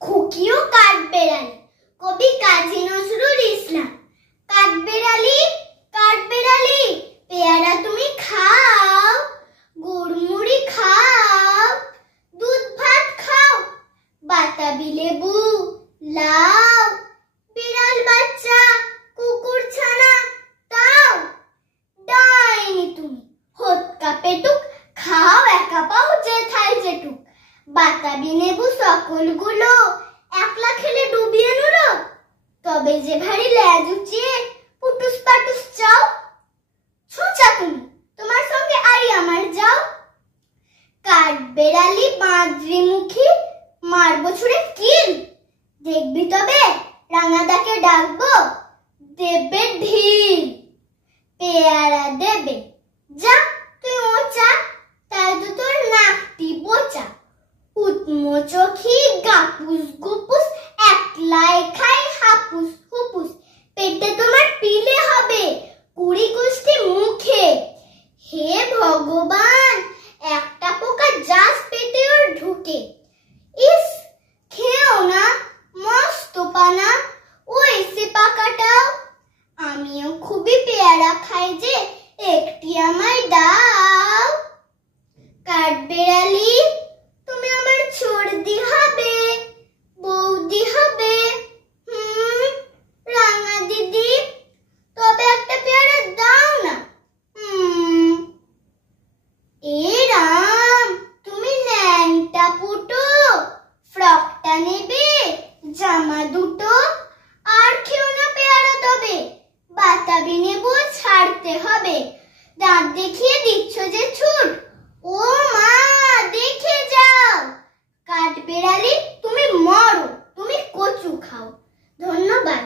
খুকি ও কাঠবেড়ালি, কবি কাজী নজরুল ইসলাম। কাঠবেড়ালি কাঠবেড়ালি, পেয়ারা তুমি খাও, গুড়মুড়ি খাও, দুধ ভাত খাও, বাতাবি লেবু লাও, বিড়াল বাচ্চা কুকুর ছানা তাও। ডাইনি তুমি হোৎকা পেটুক, খাও একা পাও যেথায় যেটুক, বাতাবি নেবু সকলগুলো, একলা খেলে ডুবিয়ে নুরো, তবে যে ভারী লেজ উঁচিয়ে পুটুস পাটুস চাও। ছুঁচা তুমি, তোমার সঙ্গে আই আমার যাও। কাঠবেড়ালি বাঁদরি মুখী, মারবো ছুঁড়ে কিল, দেখবি তবে রাঙাদাকে ডাকবো, দেবে ঢিল। পেয়ারা দেবে যা তুই ওচা, তাই তো তোর নাকটি বোচা। উৎমো চোখি গাপুস গুপুস, একলাই খাই হাপুস হুপুস, পেটে তোমার পিলে হবে কুড়ি কুষ্টি মুখে। হে ভগবান, একটা পোকা জাস পেটে ওর ঢুকে। ইস খেও না, মস্ত পানা, ওই সে পাকাটাও। আমিও খুবই পেয়ারা খাই যে, একটি আমায় দাও। কাঠবেড়ালি তুমি আমার চর্দি হবে, বৌদি হবে, রাঙা দিদি, তবে একটা পেয়ারা দাও না। এ রাম, তুমি ন্যাংটা পুটো, ফ্রকটা নেবে, জামা দুটো, আর খেও না পেয়ারা তবে, বাতাবি নেবো ছাড়তে হবে। দাঁত দেখিয়ে দিচ্ছ যে ছুট, ও মা দেখে যাও। কাঠবেড়ালি তুমি মরো, তুমি কচু খাও। ধন্যবাদ।